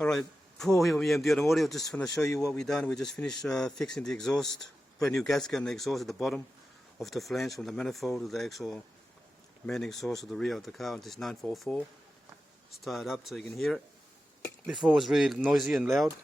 Alright, Paul here from EMD Automotive. Just want to show you what we done. We just finished fixing the exhaust, brand new gasket on the exhaust at the bottom of the flange from the manifold to the actual main exhaust of the rear of the car. This 944. Start it up so you can hear it. Before it was really noisy and loud.